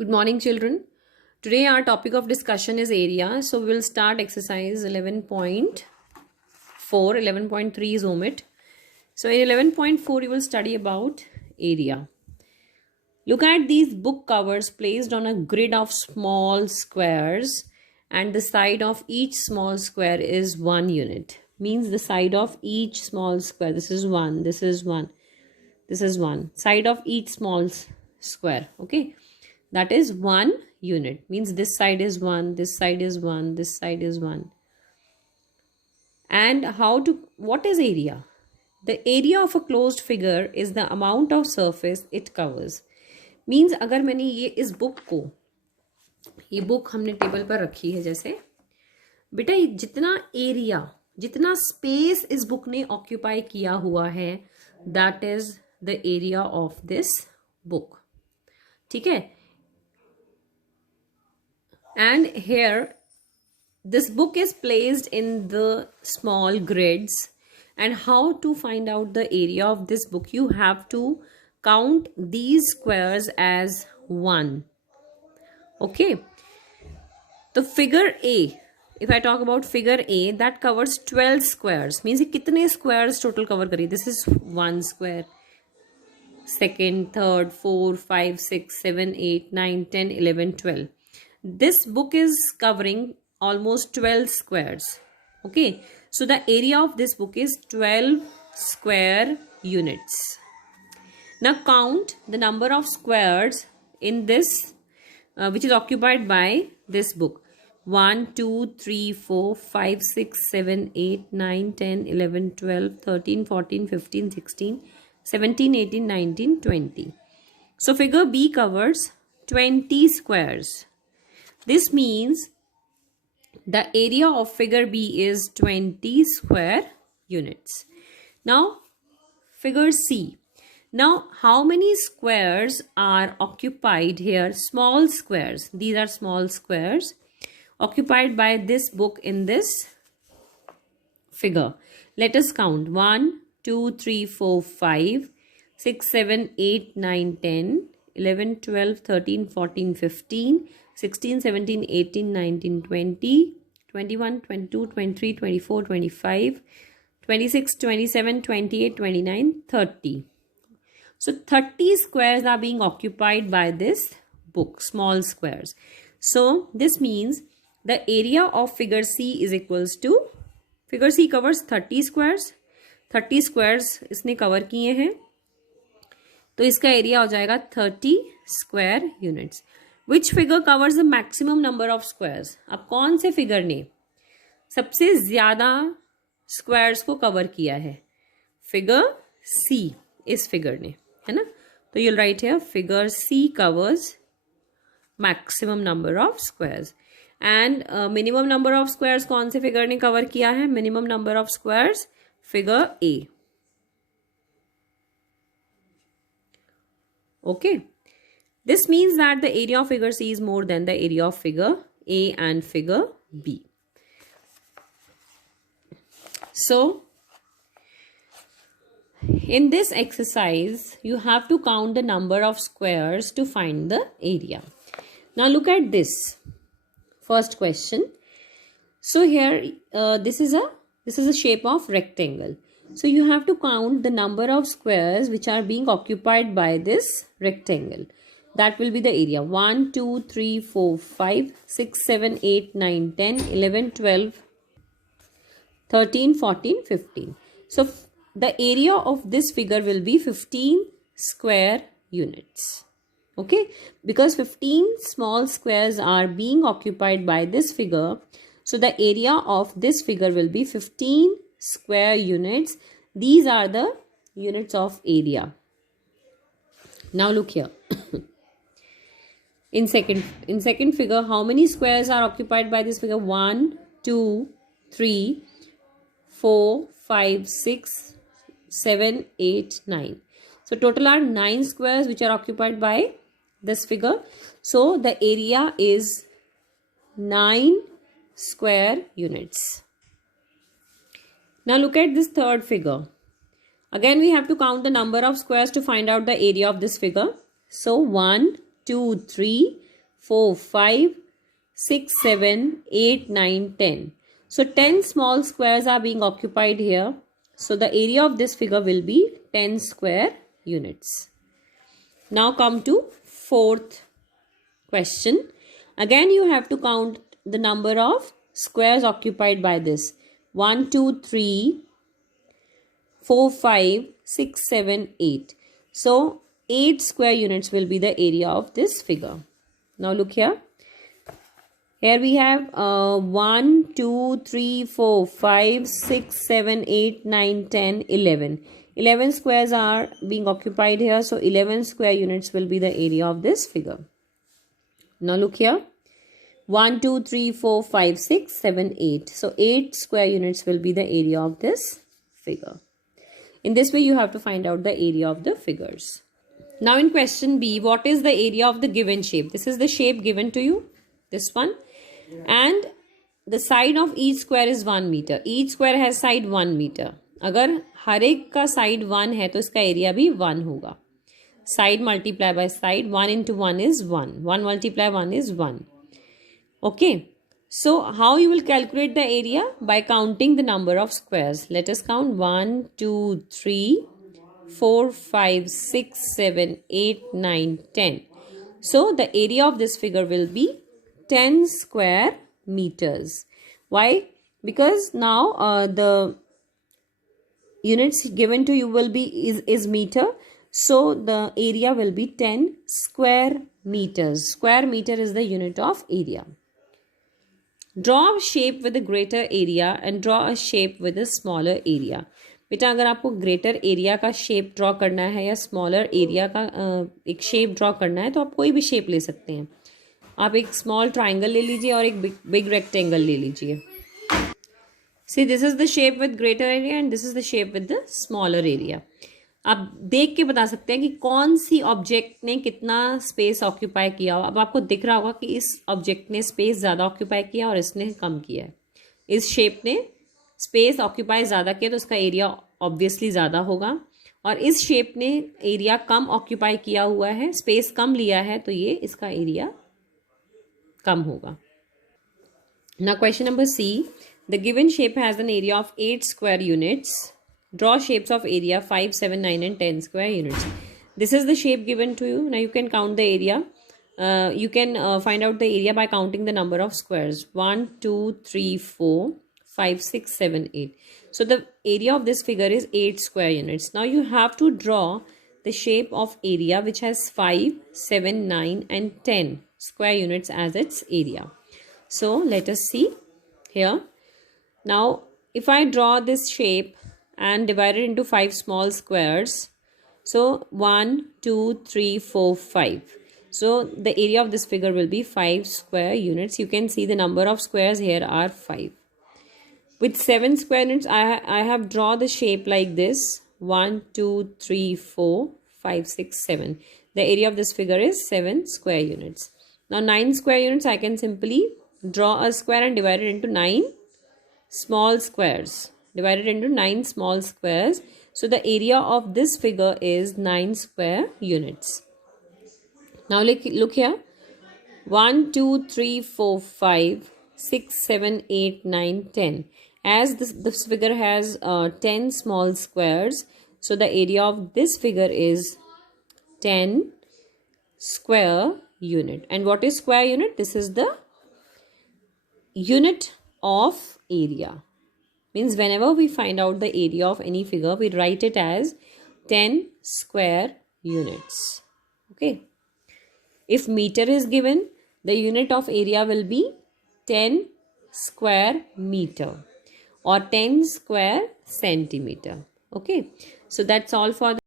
Good morning, children. Today our topic of discussion is area. So we'll start exercise 11.4. 11.3 is omit. So in 11.4 you will study about area. Look at these book covers placed on a grid of small squares, and the side of each small square is 1 unit. Means the side of each small square. This is 1. This is 1. This is 1. Side of each small square. Okay. That is 1 unit. Means this side is 1, this side is 1, this side is 1. And what is area? The area of a closed figure is the amount of surface it covers. Means अगर मैंने इस book हमने table पर रखी है, जैसे बेटा जितना एरिया, जितना स्पेस इस बुक ने ऑक्यूपाई किया हुआ है, that is the area of this book. ठीक है. And here this book is placed in the small grids, and how to find out the area of this book? You have to count these squares as 1. Okay. The figure A, if I talk about figure A, that covers 12 squares. Means kitne squares total cover kari? This is 1 square, second, third, 4, 5, 6, 7, 8, 9, 10, 11, 12. This book is covering almost 12 squares. Okay. So the area of this book is 12 square units. Now count the number of squares in this which is occupied by this book. 1, 2, 3, 4, 5, 6, 7, 8, 9, 10, 11, 12, 13, 14, 15, 16, 17, 18, 19, 20. So figure B covers 20 squares. This means the area of figure B is 20 square units. Now figure C. Now how many squares are occupied here? Small squares. These are small squares occupied by this book in this figure. Let us count. 1, 2, 3, 4, 5, 6, 7, 8, 9, 10, 11, 12, 13, 14, 15, 16, 17, 18, 19, 20, 21, 22, 23, 24, 25, 26, 27, 28, 29, 30. So 30 squares are being occupied by this book, small squares. So this means the area of figure C is equals to, figure C covers 30 squares. 30 squares इसने cover किए हैं, तो इसका area हो जाएगा 30 square units. Which figure covers the maximum number of squares? अब कौन से फिगर ने सबसे ज्यादा स्क्वायर्स को कवर किया है? फिगर सी, इस फिगर ने, है ना. तो you'll write here figure C covers maximum number of squares. And minimum number of squares कौन से फिगर ने कवर किया है? Minimum number of squares figure A. Okay. This means that the area of figure C is more than the area of figure A and figure B. So, in this exercise, you have to count the number of squares to find the area. Now look at this first question. So here, this is a shape of rectangle. So you have to count the number of squares which are being occupied by this rectangle. That will be the area. 1, 2, 3, 4, 5, 6, 7, 8, 9, 10, 11, 12, 13, 14, 15. So the area of this figure will be 15 square units. Okay. Because 15 small squares are being occupied by this figure. So the area of this figure will be 15 square units. These are the units of area. Now look here. In second figure, how many squares are occupied by this figure? 1, 2, 3, 4, 5, 6, 7, 8, 9. So total are 9 squares which are occupied by this figure. So the area is 9 square units. Now look at this third figure. Again we have to count the number of squares to find out the area of this figure. So 1, 2, 3, 4, 5, 6, 7, 8, 9, 10. So 10 small squares are being occupied here. So the area of this figure will be 10 square units. Now come to fourth question. Again you have to count the number of squares occupied by this. 1, 2, 3, 4, 5, 6, 7, 8. So 8 square units will be the area of this figure. Now look here. Here we have 1, 2, 3, 4, 5, 6, 7, 8, 9, 10, 11. 11 squares are being occupied here. So 11 square units will be the area of this figure. Now look here. 1, 2, 3, 4, 5, 6, 7, 8. So 8 square units will be the area of this figure. In this way you have to find out the area of the figures. Now in question B, what is the area of the given shape? This is the shape given to you. This one. And the side of each square is 1 meter. Each square has side 1 meter. अगर हर एक का side 1 है तो इसका area भी 1 होगा. Side multiply by side, 1 into 1 is 1. 1 multiply 1 is 1. Okay. So how you will calculate the area? By counting the number of squares. Let us count 1, 2, 3, 4, 5, 6, 7, 8, 9, 10. So the area of this figure will be 10 square meters. Why? Because now the units given to you will be is meter. So the area will be 10 square meters. Square meter is the unit of area. Draw a shape with a greater area and draw a shape with a smaller area. बेटा अगर आपको greater area का shape draw करना है या smaller area का एक shape draw करना है तो आप कोई भी शेप ले सकते हैं. आप एक स्मॉल ट्राइंगल ले लीजिए और एक बिग रेक्टेंगल ले लीजिए. See this is the shape with greater area and this is the shape with the smaller area. आप देख के बता सकते हैं कि कौन सी ऑब्जेक्ट ने कितना स्पेस ऑक्यूपाई किया हो. अब आपको दिख रहा होगा कि इस ऑब्जेक्ट ने स्पेस ज़्यादा ऑक्यूपाई किया और इसने कम किया है. इस शेप ने स्पेस ऑक्यूपाई ज़्यादा किया तो इसका एरिया ऑब्वियसली ज़्यादा होगा और इस शेप ने एरिया कम ऑक्यूपाई किया हुआ है, स्पेस कम लिया है तो ये इसका एरिया कम होगा. Now question number C. The given shape has an area of 8 square units. Draw shapes of area 5, 7, 9 and 10 square units. This is the shape given to you. Now you can count the area. You can find out the area by counting the number of squares. 1, 2, 3, 4, 5, 6, 7, 8. So the area of this figure is 8 square units. Now you have to draw the shape of area which has 5, 7, 9 and 10 square units as its area. So let us see here. Now if I draw this shape and divide it into 5 small squares. So 1, 2, 3, 4, 5. So the area of this figure will be 5 square units. You can see the number of squares here are 5. With 7 square units, I have drawn the shape like this. 1, 2, 3, 4, 5, 6, 7. The area of this figure is 7 square units. Now 9 square units, I can simply draw a square and divide it into 9 small squares. Divided into 9 small squares. So the area of this figure is 9 square units. Now look here. 1, 2, 3, 4, 5, 6, 7, 8, 9, 10. As this figure has 10 small squares. So the area of this figure is 10 square unit. And what is square unit? This is the unit of area. Means whenever we find out the area of any figure, we write it as 10 square units. Okay. If meter is given, the unit of area will be 10 square meter or 10 square centimeter. Okay. So that's all for